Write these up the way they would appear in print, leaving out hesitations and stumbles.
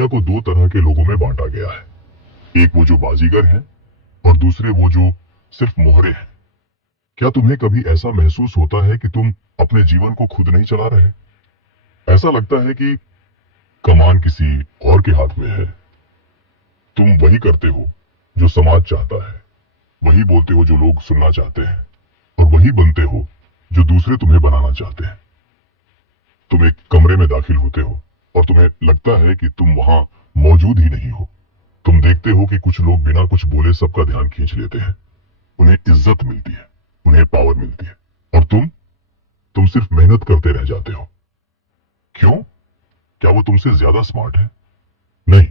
दुनिया को दो तरह के लोगों में बांटा गया है, एक वो जो बाजीगर हैं और दूसरे वो जो सिर्फ मोहरे हैं। क्या तुम्हें कभी ऐसा महसूस होता है कि तुम अपने जीवन को खुद नहीं चला रहे? ऐसा लगता है कि कमान किसी और के हाथ में है। तुम वही करते हो जो समाज चाहता है, वही बोलते हो जो लोग सुनना चाहते हैं, और वही बनते हो जो दूसरे तुम्हें बनाना चाहते हैं। तुम एक कमरे में दाखिल होते हो और तुम्हें लगता है कि तुम वहां मौजूद ही नहीं हो। तुम देखते हो कि कुछ लोग बिना कुछ बोले सबका ध्यान खींच लेते हैं, उन्हें इज्जत मिलती है, उन्हें पावर मिलती है, और तुम सिर्फ मेहनत करते रह जाते हो। क्यों? क्या वो तुमसे ज्यादा स्मार्ट है? नहीं,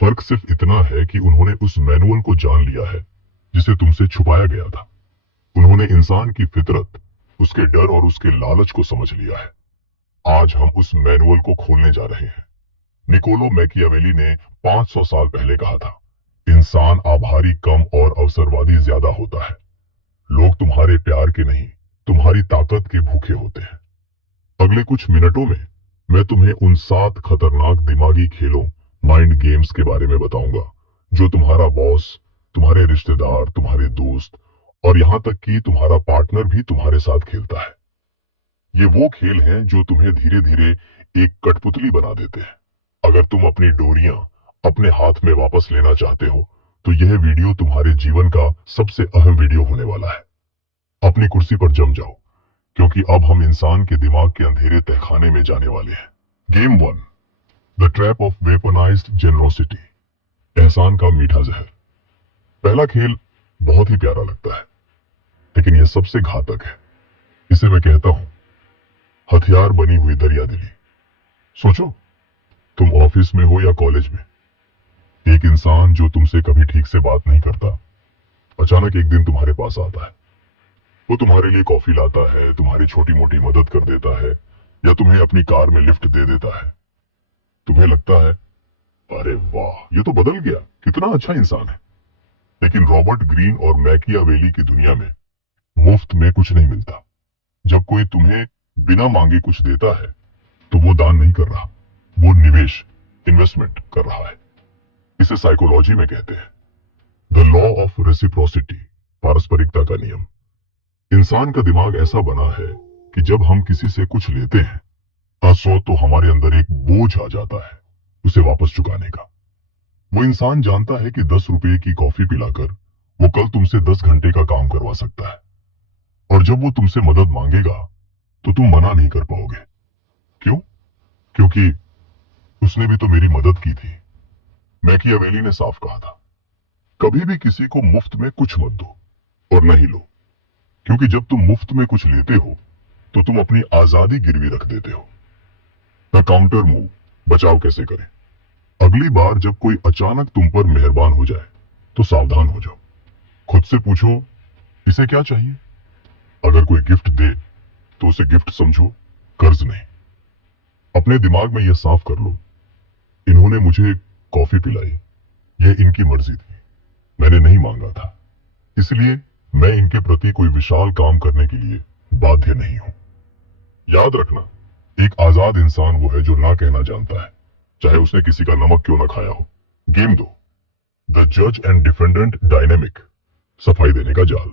फर्क सिर्फ इतना है कि उन्होंने उस मैनुअल को जान लिया है जिसे तुमसे छुपाया गया था। उन्होंने इंसान की फितरत, उसके डर और उसके लालच को समझ लिया है। आज हम उस मैनुअल को खोलने जा रहे हैं। निकोलो मैकियावेली ने 500 साल पहले कहा था, इंसान आभारी कम और अवसरवादी ज्यादा होता है। लोग तुम्हारे प्यार के नहीं, तुम्हारी ताकत के भूखे होते हैं। अगले कुछ मिनटों में मैं तुम्हें उन 7 खतरनाक दिमागी खेलों, माइंड गेम्स के बारे में बताऊंगा जो तुम्हारा बॉस, तुम्हारे रिश्तेदार, तुम्हारे दोस्त और यहां तक कि तुम्हारा पार्टनर भी तुम्हारे साथ खेलता है। ये वो खेल हैं जो तुम्हें धीरे धीरे एक कठपुतली बना देते हैं। अगर तुम अपनी डोरियां अपने हाथ में वापस लेना चाहते हो तो यह वीडियो तुम्हारे जीवन का सबसे अहम वीडियो होने वाला है। अपनी कुर्सी पर जम जाओ, क्योंकि अब हम इंसान के दिमाग के अंधेरे तहखाने में जाने वाले हैं। Game 1, the trap of weaponised generosity, एहसान का मीठा जहर। पहला खेल बहुत ही प्यारा लगता है, लेकिन यह सबसे घातक है। इसे मैं कहता हूं हथियार बनी हुई दरियादिली। सोचो, तुम ऑफिस में हो या कॉलेज में, एक इंसान जो तुमसे कभी ठीक से बात नहीं करता अचानक एक दिन तुम्हारे पास आता है। वो तुम्हारे लिए कॉफी लाता है, तुम्हारी छोटी मोटी मदद कर देता है, या तुम्हें अपनी कार में लिफ्ट दे देता है। तुम्हें लगता है, अरे वाह, ये तो बदल गया, कितना अच्छा इंसान है। लेकिन रॉबर्ट ग्रीन और मैकियावेली की दुनिया में मुफ्त में कुछ नहीं मिलता। जब कोई तुम्हें बिना मांगे कुछ देता है तो वो दान नहीं कर रहा, वो निवेश, इन्वेस्टमेंट कर रहा है। इसे साइकोलॉजी में कहते हैं द लॉ ऑफ रेसिप्रोसिटी, पारस्परिकता का नियम। इंसान का दिमाग ऐसा बना है कि जब हम किसी से कुछ लेते हैं तो हमारे अंदर एक बोझ आ जाता है उसे वापस चुकाने का। वो इंसान जानता है कि 10 रुपए की कॉफी पिलाकर वो कल तुमसे 10 घंटे का काम करवा सकता है, और जब वो तुमसे मदद मांगेगा तो तुम मना नहीं कर पाओगे। क्यों? क्योंकि उसने भी तो मेरी मदद की थी। मैकियावेली ने साफ कहा था, कभी भी किसी को मुफ्त में कुछ मत दो और न ही लो, क्योंकि जब तुम मुफ्त में कुछ लेते हो तो तुम अपनी आजादी गिरवी रख देते हो। द काउंटर मूव, बचाव कैसे करें। अगली बार जब कोई अचानक तुम पर मेहरबान हो जाए तो सावधान हो जाओ। खुद से पूछो, इसे क्या चाहिए? अगर कोई गिफ्ट दे तो उसे गिफ्ट समझो, कर्ज नहीं। अपने दिमाग में यह साफ कर लो, इन्होंने मुझे कॉफी पिलाई, यह इनकी मर्जी थी, मैंने नहीं मांगा था, इसलिए मैं इनके प्रति कोई विशाल काम करने के लिए बाध्य नहीं हूं। याद रखना, एक आजाद इंसान वो है जो ना कहना जानता है, चाहे उसने किसी का नमक क्यों ना खाया हो। गेम 2, द जज एंड डिफेंडेंट डायनेमिक, सफाई देने का जाल।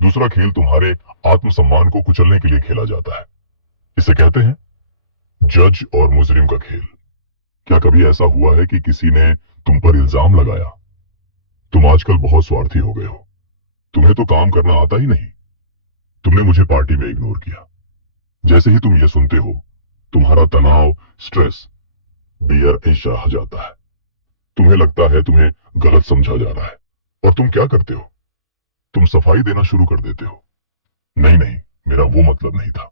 दूसरा खेल तुम्हारे आत्मसम्मान को कुचलने के लिए खेला जाता है। इसे कहते हैं जज और मुजरिम का खेल। क्या कभी ऐसा हुआ है कि किसी ने तुम पर इल्जाम लगाया, तुम आजकल बहुत स्वार्थी हो गए हो, तुम्हें तो काम करना आता ही नहीं, तुमने मुझे पार्टी में इग्नोर किया। जैसे ही तुम ये सुनते हो तुम्हारा तनाव, स्ट्रेस बियर ऐसा आ जाता है। तुम्हें लगता है तुम्हें गलत समझा जा रहा है, और तुम क्या करते हो? तुम सफाई देना शुरू कर देते हो। नहीं नहीं, मेरा वो मतलब नहीं था,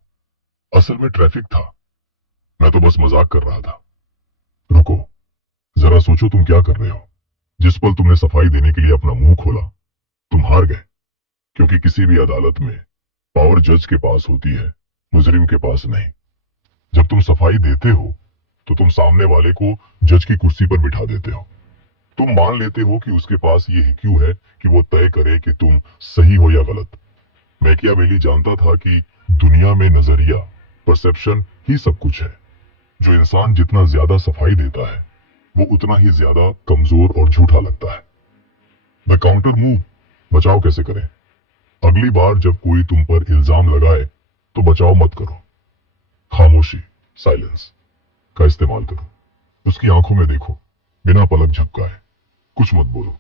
असल में ट्रैफिक था, मैं तो बस मजाक कर रहा था। रुको, जरा सोचो तुम क्या कर रहे हो। जिस पल तुमने सफाई देने के लिए अपना मुंह खोला तुम हार गए, क्योंकि किसी भी अदालत में पावर जज के पास होती है, मुजरिम के पास नहीं। जब तुम सफाई देते हो तो तुम सामने वाले को जज की कुर्सी पर बिठा देते हो। तुम मान लेते हो कि उसके पास ये क्यों है कि वो तय करे कि तुम सही हो या गलत। मैकियावेली जानता था कि दुनिया में नजरिया, परसेप्शन ही सब कुछ है। जो इंसान जितना ज्यादा सफाई देता है वो उतना ही ज्यादा कमजोर और झूठा लगता है। द काउंटर मूव, बचाव कैसे करें। अगली बार जब कोई तुम पर इल्जाम लगाए तो बचाव मत करो। खामोशी, साइलेंस का इस्तेमाल करो। उसकी आंखों में देखो, बिना पलक झपकाए, कुछ मत बोलो।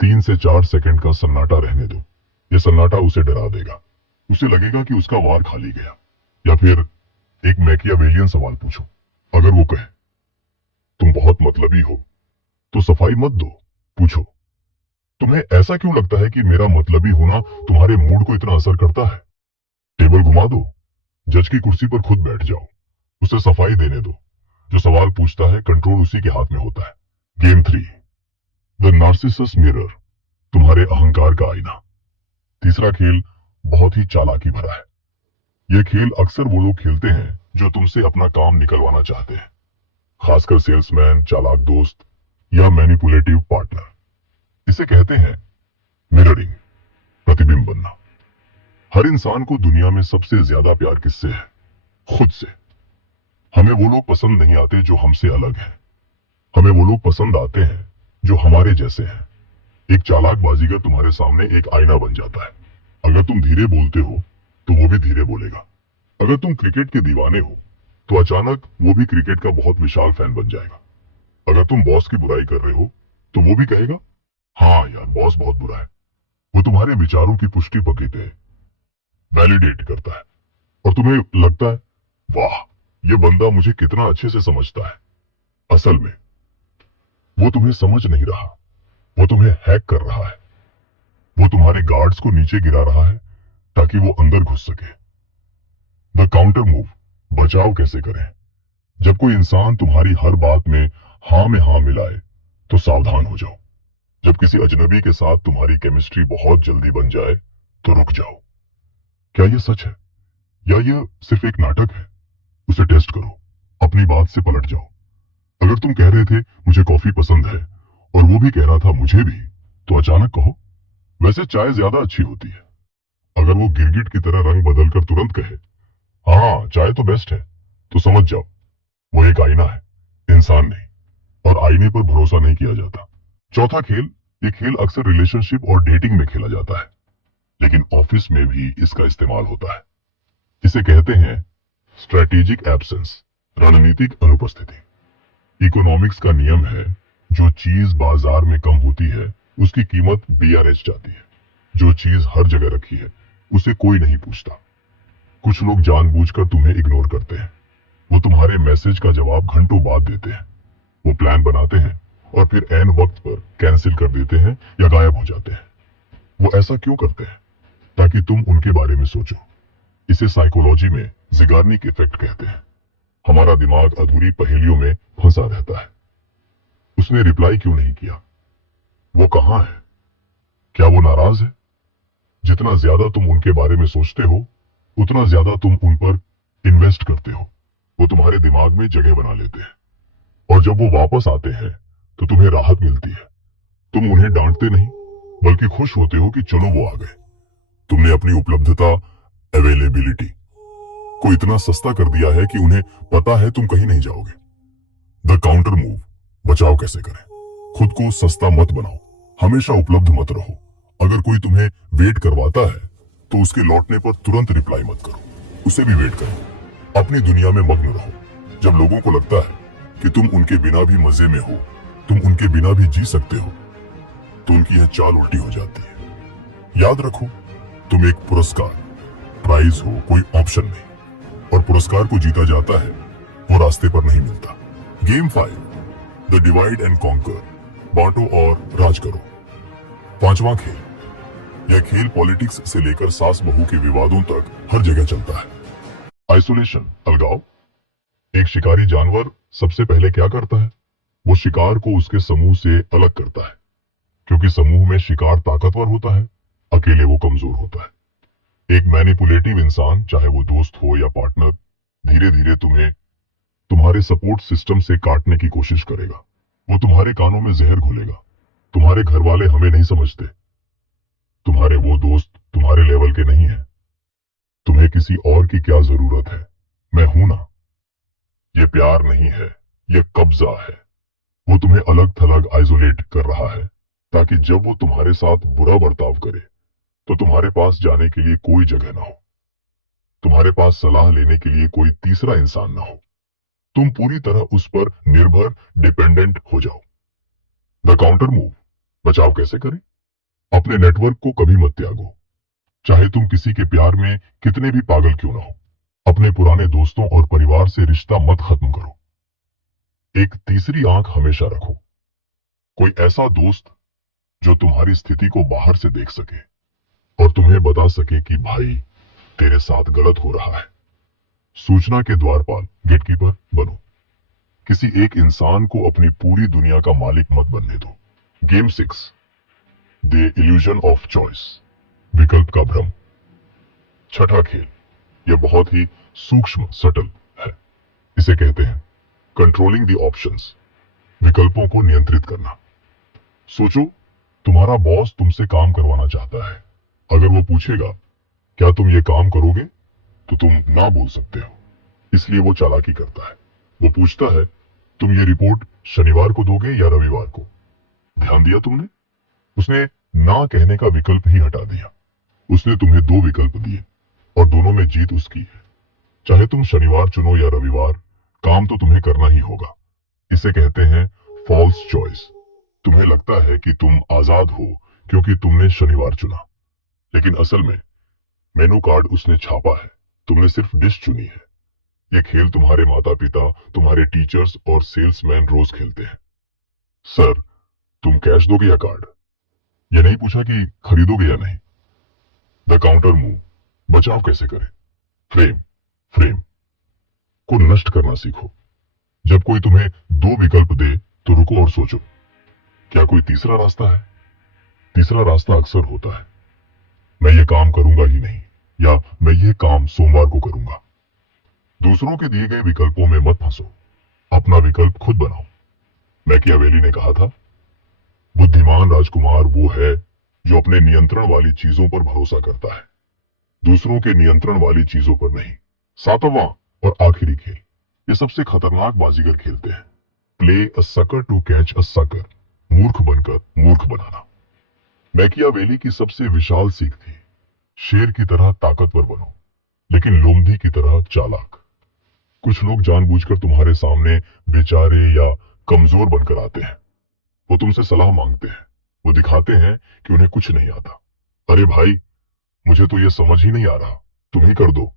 3 से 4 सेकंड का सन्नाटा रहने दो। यह सन्नाटा उसे डरा देगा। उसे लगेगा कि उसका वार खाली गया। या फिर एक मैकियावेलियन सवाल पूछो। अगर वो कहे तुम बहुत मतलबी हो तो सफाई मत दो, पूछो तुम्हें ऐसा क्यों लगता है कि मेरा मतलबी होना तुम्हारे मूड को इतना असर करता है। टेबल घुमा दो, जज की कुर्सी पर खुद बैठ जाओ, उसे सफाई देने दो। जो सवाल पूछता है कंट्रोल उसी के हाथ में होता है। गेम 3, द नार्सिसस मिरर, तुम्हारे अहंकार का आईना। तीसरा खेल बहुत ही चालाकी भरा है। यह खेल अक्सर वो लोग खेलते हैं जो तुमसे अपना काम निकलवाना चाहते हैं, खासकर सेल्समैन, चालाक दोस्त या मैनिपुलेटिव पार्टनर। इसे कहते हैं मिररिंग, प्रतिबिंब बनना। हर इंसान को दुनिया में सबसे ज्यादा प्यार किससे है? खुद से। हमें वो लोग पसंद नहीं आते जो हमसे अलग हैं। हमें वो लोग पसंद आते हैं जो हमारे जैसे हैं। एक चालाक बाजीगर तुम्हारे सामने एक आईना बन जाता है। अगर तुम धीरे बोलते हो तो वो भी धीरे बोलेगा। अगर तुम क्रिकेट के दीवाने हो तो अचानक वो भी क्रिकेट का बहुत विशाल फैन बन जाएगा। अगर तुम बॉस की बुराई कर रहे हो तो वो भी कहेगा हाँ यार बॉस बहुत बुरा है। वो तुम्हारे विचारों की पुष्टि पकेते हैं, वैलिडेट करता है। और तुम्हें लगता है वाह ये बंदा मुझे कितना अच्छे से समझता है। असल में वो तुम्हें समझ नहीं रहा, वो तुम्हें हैक कर रहा है। वो तुम्हारे गार्ड्स को नीचे गिरा रहा है ताकि वो अंदर घुस सके। द काउंटर मूव, बचाव कैसे करें। जब कोई इंसान तुम्हारी हर बात में हाँ मिलाए तो सावधान हो जाओ। जब किसी अजनबी के साथ तुम्हारी केमिस्ट्री बहुत जल्दी बन जाए तो रुक जाओ। क्या यह सच है या यह सिर्फ एक नाटक है? उसे टेस्ट करो, अपनी बात से पलट जाओ। अगर तुम कह रहे थे मुझे कॉफी पसंद है और वो भी कह रहा था मुझे भी, तो अचानक कहो वैसे चाय ज्यादा अच्छी होती है। अगर वो गिरगिट की तरह रंग बदलकर तुरंत कहे हाँ चाय तो बेस्ट है, तो समझ जाओ वो एक आईना है, इंसान नहीं। और आईने पर भरोसा नहीं किया जाता। चौथा खेल, ये खेल अक्सर रिलेशनशिप और डेटिंग में खेला जाता है, लेकिन ऑफिस में भी इसका इस्तेमाल होता है। इसे कहते हैं स्ट्रेटेजिक एब्सेंस, रणनीतिक अनुपस्थिति। इकोनॉमिक्स का नियम है जो चीज बाजार में कम होती है उसकी कीमत BRH जाती है। जो चीज हर जगह रखी है उसे कोई नहीं पूछता। कुछ लोग जानबूझकर तुम्हें इग्नोर करते हैं। वो तुम्हारे मैसेज का जवाब घंटों बाद देते हैं। वो प्लान बनाते हैं और फिर ऐन वक्त पर कैंसिल कर देते हैं या गायब हो जाते हैं। वो ऐसा क्यों करते हैं? ताकि तुम उनके बारे में सोचो। इसे साइकोलॉजी में ज़िगार्निक इफेक्ट कहते हैं। हमारा दिमाग अधूरी पहेलियों में फंसा रहता है। उसने रिप्लाई क्यों नहीं किया? वो कहां है? क्या वो नाराज है? जितना ज्यादा तुम उनके बारे में सोचते हो उतना ज्यादा तुम उन पर इन्वेस्ट करते हो। वो तुम्हारे दिमाग में जगह बना लेते हैं और जब वो वापस आते हैं तो तुम्हें राहत मिलती है। तुम उन्हें डांटते नहीं बल्कि खुश होते हो कि चलो वो आ गए। तुमने अपनी उपलब्धता, अवेलेबिलिटी को इतना सस्ता कर दिया है कि उन्हें पता है तुम कहीं नहीं जाओगे। द काउंटर मूव, बचाव कैसे करें। खुद को सस्ता मत बनाओ, हमेशा उपलब्ध मत रहो। अगर कोई तुम्हें वेट करवाता है तो उसके लौटने पर तुरंत रिप्लाई मत करो, उसे भी वेट करो। अपनी दुनिया में मग्न रहो। जब लोगों को लगता है कि तुम उनके बिना भी मजे में हो, तुम उनके बिना भी जी सकते हो, तो उनकी यह चाल उल्टी हो जाती है। याद रखो तुम एक पुरस्कार, प्राइज हो, कोई ऑप्शन नहीं। और पुरस्कार को जीता जाता है, वो रास्ते पर नहीं मिलता। Game 5, the divide and conquer, बांटो और राज करो। पांचवा खेल, यह खेल पॉलिटिक्स से लेकर सास बहू के विवादों तक हर जगह चलता है। आइसोलेशन, अलगाव। एक शिकारी जानवर सबसे पहले क्या करता है? वो शिकार को उसके समूह से अलग करता है, क्योंकि समूह में शिकार ताकतवर होता है, अकेले वो कमजोर होता है। एक मैनिपुलेटिव इंसान, चाहे वो दोस्त हो या पार्टनर, धीरे धीरे तुम्हें तुम्हारे सपोर्ट सिस्टम से काटने की कोशिश करेगा। वो तुम्हारे कानों में जहर घोलेगा। तुम्हारे घर वाले हमें नहीं समझते, तुम्हारे वो दोस्त तुम्हारे लेवल के नहीं है, तुम्हें किसी और की क्या जरूरत है, मैं हूं ना। ये प्यार नहीं है, ये कब्जा है। वो तुम्हें अलग थलग आइसोलेट कर रहा है ताकि जब वो तुम्हारे साथ बुरा बर्ताव करे तो तुम्हारे पास जाने के लिए कोई जगह ना हो, तुम्हारे पास सलाह लेने के लिए कोई तीसरा इंसान ना हो, तुम पूरी तरह उस पर निर्भर डिपेंडेंट हो जाओ। द काउंटर मूव, बचाव कैसे करें? अपने नेटवर्क को कभी मत त्यागो, चाहे तुम किसी के प्यार में कितने भी पागल क्यों ना हो। अपने पुराने दोस्तों और परिवार से रिश्ता मत खत्म करो। एक तीसरी आंख हमेशा रखो, कोई ऐसा दोस्त जो तुम्हारी स्थिति को बाहर से देख सके और तुम्हें बता सके कि भाई तेरे साथ गलत हो रहा है। सूचना के द्वारपाल, गेटकीपर बनो। किसी एक इंसान को अपनी पूरी दुनिया का मालिक मत बनने दो। Game 6, the illusion of choice, विकल्प का भ्रम। छठा खेल, यह बहुत ही सूक्ष्म सटल है। इसे कहते हैं कंट्रोलिंग द ऑप्शंस, विकल्पों को नियंत्रित करना। सोचो, तुम्हारा बॉस तुमसे काम करवाना चाहता है। अगर वो पूछेगा क्या तुम ये काम करोगे, तो तुम ना बोल सकते हो, इसलिए वो चालाकी करता है। वो पूछता है तुम ये रिपोर्ट शनिवार को दोगे या रविवार को। ध्यान दिया तुमने? उसने ना कहने का विकल्प ही हटा दिया। उसने तुम्हें 2 विकल्प दिए और दोनों में जीत उसकी है। चाहे तुम शनिवार चुनो या रविवार, काम तो तुम्हें करना ही होगा। इसे कहते हैं फॉल्स चॉइस। तुम्हें लगता है कि तुम आजाद हो क्योंकि तुमने शनिवार चुना, लेकिन असल में मेनू कार्ड उसने छापा है, तुमने सिर्फ डिश चुनी है। ये खेल तुम्हारे माता पिता, तुम्हारे टीचर्स और सेल्समैन रोज खेलते हैं। सर, तुम कैश दोगे या कार्ड? ये नहीं पूछा कि खरीदोगे या नहीं। द काउंटर मूव, बचाव कैसे करें? फ्रेम को नष्ट करना सीखो। जब कोई तुम्हें 2 विकल्प दे तो रुको और सोचो, क्या कोई तीसरा रास्ता है? तीसरा रास्ता अक्सर होता है मैं ये काम करूंगा ही नहीं, या मैं ये काम सोमवार को करूंगा। दूसरों के दिए गए विकल्पों में मत फंसो, अपना विकल्प खुद बनाओ। मैकियावेली ने कहा था, बुद्धिमान राजकुमार वो है जो अपने नियंत्रण वाली चीजों पर भरोसा करता है, दूसरों के नियंत्रण वाली चीजों पर नहीं। 7वां और आखिरी खेल, ये सबसे खतरनाक बाजीगर खेलते हैं। Play a sucker to catch a sucker, मूर्ख बनकर मूर्ख बनाना। मैकियावेली की सबसे विशाल सीख थी, शेर की तरह ताकतवर बनो लेकिन लोमड़ी की तरह चालाक। कुछ लोग जानबूझकर तुम्हारे सामने बेचारे या कमजोर बनकर आते हैं। वो तुमसे सलाह मांगते हैं, वो दिखाते हैं कि उन्हें कुछ नहीं आता। अरे भाई, मुझे तो ये समझ ही नहीं आ रहा, तुम ही कर दो।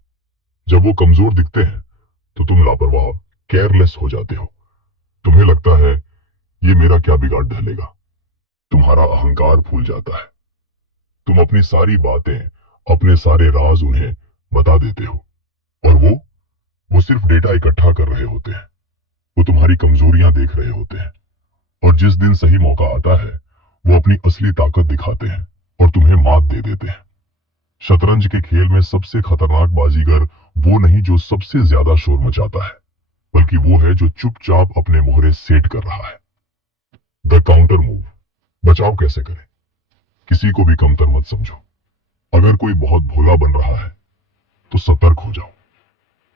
जब वो कमजोर दिखते हैं तो तुम लापरवाह, केयरलेस हो जाते हो। तुम्हें लगता है ये मेरा क्या बिगाड़ ढलेगा। तुम्हारा अहंकार फूल जाता है। तुम अपनी सारी बातें, अपने सारे राज उन्हें बता देते हो और वो सिर्फ डेटा इकट्ठा कर रहे होते हैं। वो तुम्हारी कमजोरियां देख रहे होते हैं और जिस दिन सही मौका आता है वो अपनी असली ताकत दिखाते हैं और तुम्हें मात दे देते हैं। शतरंज के खेल में सबसे खतरनाक बाजीगर वो नहीं जो सबसे ज्यादा शोर मचाता है, बल्कि वो है जो चुपचाप अपने मोहरे सेट कर रहा है। द काउंटर मूव, बचाव कैसे करें? किसी को भी कमतर मत समझो। अगर कोई बहुत भोला बन रहा है तो सतर्क हो जाओ।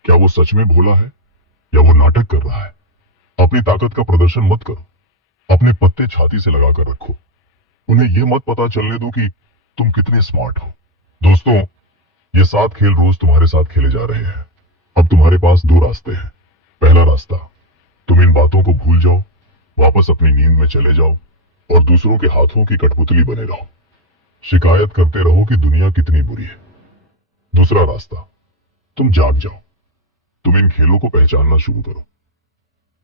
क्या वो सच में भोला है या वो नाटक कर रहा है? अपनी ताकत का प्रदर्शन मत करो, अपने पत्ते छाती से लगाकर रखो। उन्हें यह मत पता चलने दो कि तुम कितने स्मार्ट हो। दोस्तों, ये 7 खेल रोज तुम्हारे साथ खेले जा रहे हैं। अब तुम्हारे पास 2 रास्ते हैं। पहला रास्ता, तुम इन बातों को भूल जाओ, वापस अपनी नींद में चले जाओ और दूसरों के हाथों की कठपुतली बने रहो, शिकायत करते रहो कि दुनिया कितनी बुरी है। दूसरा रास्ता, तुम जाग जाओ, तुम इन खेलों को पहचानना शुरू करो।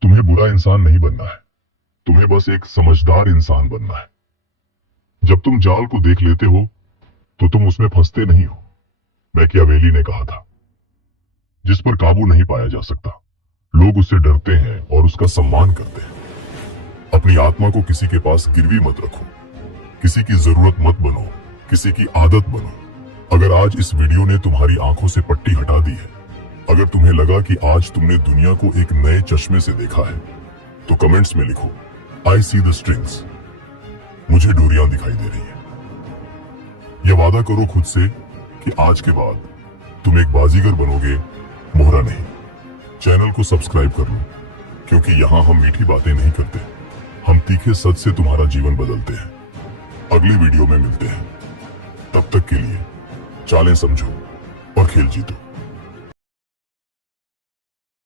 तुम्हें बुरा इंसान नहीं बनना है, तुम्हें बस एक समझदार इंसान बनना है। जब तुम जाल को देख लेते हो तो तुम उसमें फंसते नहीं हो। मैकियावेली ने कहा था, जिस पर काबू नहीं पाया जा सकता, लोग उससे डरते हैं और उसका सम्मान करते हैं। अपनी आत्मा को किसी के पास गिरवी मत रखो, किसी की जरूरत मत बनो, किसी की आदत बनो। अगर आज इस वीडियो ने तुम्हारी आंखों से पट्टी हटा दी है, अगर तुम्हें लगा कि आज तुमने दुनिया को एक नए चश्मे से देखा है, तो कमेंट्स में लिखो, आई सी द स्ट्रिंग्स। मुझे डोरियां दिखाई दे रही है। यह वादा करो खुद से कि आज के बाद तुम एक बाजीगर बनोगे, मोहरा नहीं। चैनल को सब्सक्राइब कर लो, क्योंकि यहां हम मीठी बातें नहीं करते, हम तीखे सच से तुम्हारा जीवन बदलते हैं। अगली वीडियो में मिलते हैं। तब तक के लिए चालें समझो और खेल जीतो।